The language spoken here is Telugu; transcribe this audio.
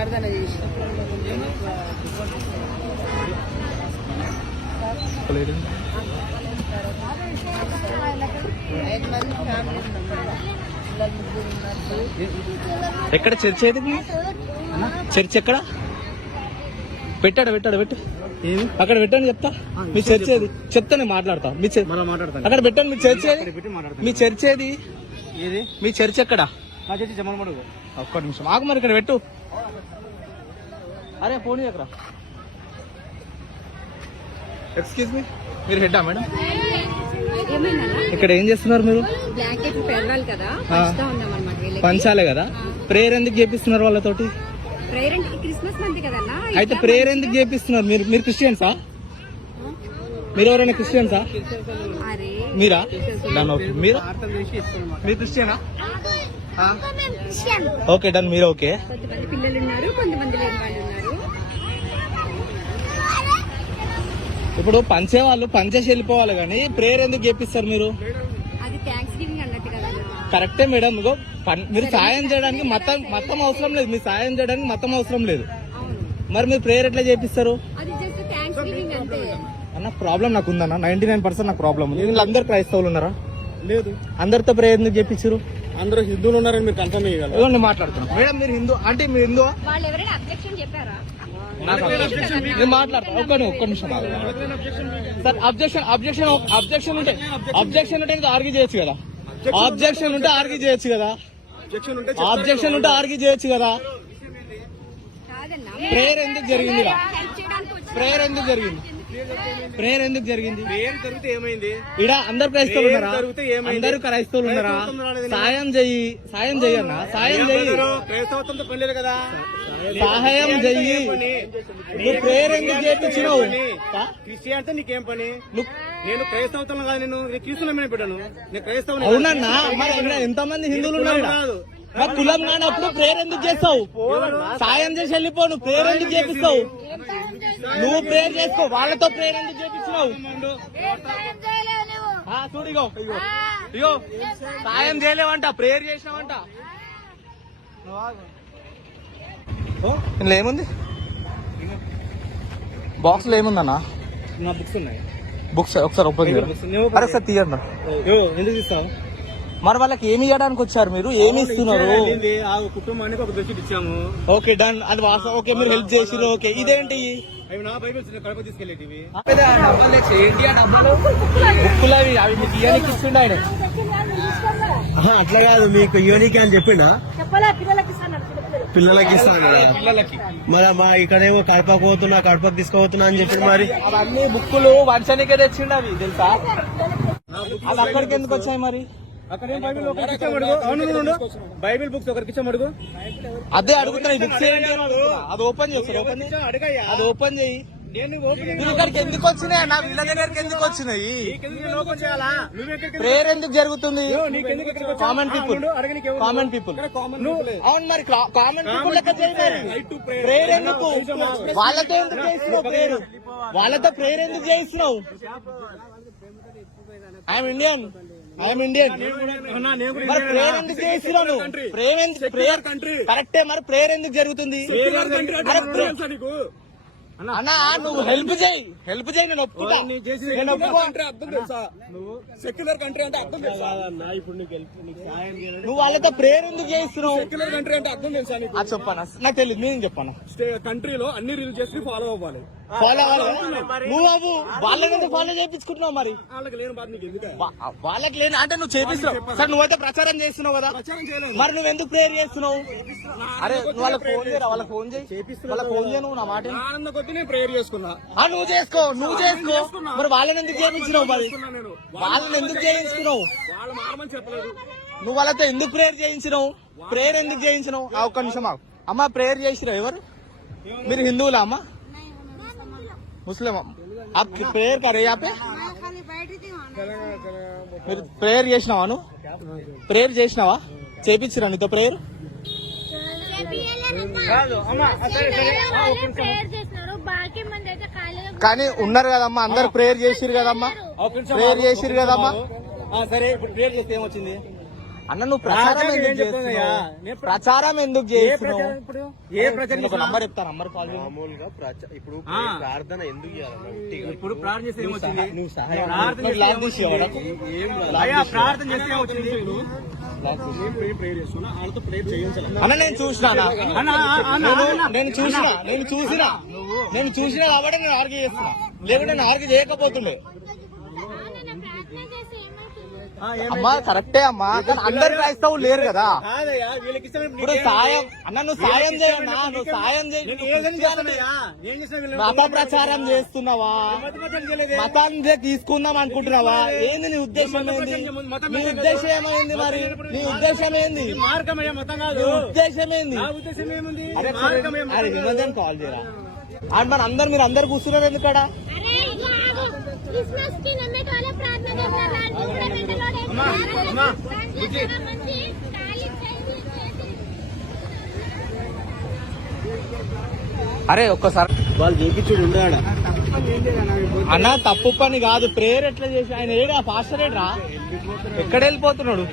ప్రార్థన చేసి ఎక్కడ చర్చ్ ఏది? చర్చ్ ఎక్కడ పెట్టాడు పెట్టు అక్కడ పెట్టండి చెప్తా. మీ చర్చ్ ఏది చెప్తా, నేను మాట్లాడతా. అక్కడ పెట్టండి మీ చర్చ్ ఏది? మీ చర్చ్ ఏది? మీ చర్చ్ ఎక్కడ? ఒక్క నిమిషం ఆగు, మరి ఇక్కడ పెట్టు. అరే పోనీ ఎక్కడ? ఎక్స్క్యూజ్ మీ, మీరు హెడ్డా మేడం? ఇక్కడ ఏం చేస్తున్నారు మీరు? పంచాలే కదా, ప్రేయర్ ఎందుకు చేపిస్తున్నారు వాళ్ళతోటి? అయితే ప్రేయర్ ఎందుకు చేపిస్తున్నారు? మీరు క్రిస్టియన్సా? మీరు ఎవరైనా క్రిస్టియన్సా? మీరా? మీరు క్రిస్టియనా? ఓకే డన్, మీరు ఓకే. ఇప్పుడు పంచే వాళ్ళు పంచేసి వెళ్ళిపోవాలి కానీ ప్రేయర్ ఎందుకు చేపిస్తారు మీరు? కరెక్టే మేడం, మీరు సాయం చేయడానికి మతం అవసరం లేదు, మీరు సాయం చేయడానికి మతం అవసరం లేదు, మరి మీరు ప్రేయర్ ఎట్లా చేపిస్తారు అన్న? ప్రాబ్లం నాకు ఉందన్న, 99% నాకు ప్రాబ్లం ఉంది. వీళ్ళందరూ క్రైస్తవులు ఉన్నారా? లేదు. అందరితో ప్రేయర్ ఎందుకు చేపించారు? అందరూ హిందువులు ఉన్నారని మీరు కన్ఫర్మ్ చేయగలరు? నేను మాట్లాడుతున్నాను మేడం, మీరు హిందూ అంటే మీరు హిందూ మాట్లాడతా. ఒక్క నిమిషం సార్. అబ్జెక్షన్ ఉంటే ఆర్గ్యూ చేయొచ్చు కదా. ఆబ్జెక్షన్ ఉంటే ఆర్గ్యూ చేయొచ్చు కదా. ప్రేయర్ ఎందుకు జరిగింది? ప్రేయర్ ఎందుకు జరిగింది? ఇడ అందరు క్రైస్తవులు ఉన్నారా? అందరూ క్రైస్తవులు ఉన్నారా? సాయం చెయ్యి అన్న, సాయం చెయ్యి. సహాయం చెయ్యి. నువ్వు ప్రేయర్ ఎందుకు చేయించినావు? క్రిస్టియన్ నీకేం పని? నేను క్రైస్తవుతాను కాదు, నేను క్రీస్తున్నా పెట్టాను. నేను క్రైస్తవుని. అవునన్నా, మరి ఎంతమంది హిందువులు ఉన్నారు? కులం కానప్పుడు ప్రేయర్ ఎందుకు చేస్తావు? సాయం చేసి వెళ్ళిపో. నువ్వు ప్రేయర్ ఎందుకు చేపిస్తావు? నువ్వు ప్రేయర్ చేసుకో, వాళ్ళతో ప్రేయర్ ఎందుకు చేపించినావు? చూడిగో ఇగో సాయం చేయలేవంట, ప్రేయర్ చేసినావంట. ఇందులో ఏముంది? బాక్స్ లో ఏముందన్నా? నా బుక్స్ ఉన్నాయి. బుక్స్ ఒకసారి ఓపెన్ చేయండి. అరే సార్ తీయండి. ఎందుకు ఇస్తావు? మరి వాళ్ళకి ఏమి ఇవ్వడానికి వచ్చారు మీరు? ఏమి ఇస్తున్నారు? కుటుంబానికి ఒక బెడ్షీట్ ఇచ్చాము. ఓకే డన్, అది వాస్తవం. ఓకే మీరు హెల్ప్ చేసిరు. ఓకే ఇదేంటి? అవి నా బైబిల్స్ కడప తీసుకెళ్ళేటివి. ఏంటి ఆ డబ్బాలు? బుక్కులు అవి మీకు ఇవ్వడానికి ఇస్తుండే ఆయన. అట్లా కాదు, మీకు యూనిక్ అని చెప్పిండా? పిల్లలకి ఇస్తాను మరి. మా ఇక్కడేమో కడపకు పోతున్నా, కడపకు తీసుకుపోతున్నా అని చెప్పి మరి అవన్నీ బుక్కులు వంశానికే తెచ్చిండు అవి, తెలుసా? అవి అక్కడికి ఎందుకు వచ్చాయి మరి? బైబిల్ బుక్స్ ఒకరికి ఇచ్చామడుగు. అదే అడుగుతున్నా, ఈ బుక్స్ ఏంటి? అది ఓపెన్ చేస్తారు. అది ఓపెన్ చేయి. ఇక్కడికి ఎందుకు వచ్చినాయి అన్న? వీళ్ళ దగ్గరికి ఎందుకు వచ్చినాయి? ప్రేయర్ ఎందుకు జరుగుతుంది? కామన్ పీపుల్ అవును, మరి కామన్ పీపుల్ లెక్క చేయాలి. ప్రేయర్ ఎందుకు? వాళ్ళతో ఎందుకు చేస్తున్నావు ప్రేయర్? వాళ్ళతో ప్రేయర్ ఎందుకు చేయిస్తున్నావు? I'm Indian. మరి ప్రేయర్ ఎందుకు చేస్తున్నాను? ప్రేయర్ కరెక్టే, మరి ప్రేయర్ ఎందుకు జరుగుతుంది? అన్నా నువ్వు హెల్ప్ చేయి. నేను ఒప్పుకుంటా. సెక్యులర్ కంట్రీ అంటే అర్థం తెలుసా? నువ్వు వాళ్ళతో ప్రేయర్ ఎందుకు చేస్తున్నావు? సెక్యులర్ కంట్రీ అంటే అర్థం తెలుసా? అది చెప్పాను, నాకు తెలియదు. నేను చెప్పాను. కంట్రీలో అన్ని రిలీజియస్ ని ఫాలో అవ్వాలి. నువ్వు అవ్వు. వాళ్ళని ఎందుకు ఫాలో చేయించుకుంటున్నావు? మరి వాళ్ళకి లేని బాధ నీకు ఎందుకు? వాళ్ళకి లేని అంటే నువ్వు చేపిస్తున్నావు సార్. నువ్వైతే ప్రచారం చేస్తున్నావు కదా, మరి నువ్వు ఎందుకు ప్రేయర్ చేస్తున్నావు? అరే నువ్వు వాళ్ళకి ఫోన్ చేయరా? వాళ్ళకి ఫోన్ చేయి. వాళ్ళకి ఫోన్ చేయ. నువ్వు నా మాట ఆనందం కొద్ది నేను ప్రేయర్ చేసుకున్నా. నువ్వు చేసుకో. మరి వాళ్ళని ఎందుకు చేయించినావు? మరి వాళ్ళని ఎందుకు చేయించుకున్నావు? వాళ్ళు మారమని చెప్పలేదు. నువ్వు వాళ్ళతో ఎందుకు ప్రేయర్ చేయించినావు? ప్రేయర్ ఎందుకు చేయించినావు? ఒక్క నిమిషం అమ్మ. ప్రేయర్ చేసినావు ఎవరు? మీరు హిందువులా అమ్మా? ముస్లిం? आप प्रेयर कर रहे हैं यहाँ पे? మీరు ప్రేయర్ చేసినావా? నువ్వు ప్రేయర్ చేసినావా? చేపించిరా నీతో ప్రేయర్? కానీ ఉన్నారు కదమ్మా, అందరు ప్రేయర్ చేసిరు కదమ్మా. ప్రేయర్ చేసిరు కదమ్మా. సరే ఇప్పుడు ప్రేయర్ చేస్తే ఏమొచ్చింది? అన్న నువ్వు ప్రచారం రాజాకి ఎందుకు ఏం చెప్తున్నాయా? చేస్తున్నావు? ప్రచారం ఎందుకు ఏ చేస్తున్నావు? ప్రచారం ఇప్పుడు ఏ ప్రచారం ఒక నంబర్ చెప్తా, నంబర్ కాల్ చేయి. మామూలుగా ఇప్పుడు ఆ. ప్రార్థన ఎందుకు చేయాలన్నా ఉట్టిగా? ఇప్పుడు ప్రార్థన చేస్తే ఏమొచ్చింది? నువ్వు సహాయం ప్రార్థన నువ్వు చేస్తే లాక్ తీసి ఏమొచ్చింది? ఎవడా? ఏం అయ్యా, ప్రార్థన చేస్తే ఏమొచ్చింది? నేను ప్రేయర్ చేస్తున్నా, వాళ్ళతో ప్రేయర్ చేయించాలి. అన్న నేను చూసినా అన్న, అన్న, నేను చూసినా కాబట్టి నేను ఆర్గ్యూ చేస్తున్నా, లేకుంటే నేను ఆర్గ్యూ చేయకపోతుండే. అమ్మా కరెక్టే అమ్మా, కానీ అందరు క్రైస్తవులు లేరు కదా. కాదయ్యా, వీళ్ళకి ఇష్టం ఇప్పుడు సాయం అన్న, నువ్వు సాయం చేయన్నా, నువ్వు సాయం చేయి. ఏం చేసినా మత ప్రచారం చేస్తున్నావా? మతాన్ని తీసుకుందాం అనుకుంటున్నావా? ఏంది నీ ఉద్దేశం? ఏంది నీ ఉద్దేశం ఏమైంది? మరి నీ ఉద్దేశం ఏంది? మార్గమయ్యా, మొత్తం కాదు. నీ ఉద్దేశం ఏంది? నా ఉద్దేశం ఏముంది? అరే మార్గమే మొత్తం కాదు. వినోదం కాల్ చేయరా. అండ్ మన అందరు మీరు అందరు కూర్చున్నారు ఎందుకడా? क्रिसमस की नम्मे वाला प्रार्थना करना लाल टुकड़ा बेटलोड़े अम्मा, बुझी मंजी काली चाहिए అరే ఒక్కసారి వాళ్ళు చూపించుడు ఉండాడ. అన్న తప్పు పని కాదు, ప్రేయర్ ఎట్లా చేసి ఆయన ఏడా పాస్టర్ ఏడ్రా, ఎక్కడ వెళ్ళిపోతున్నాడు?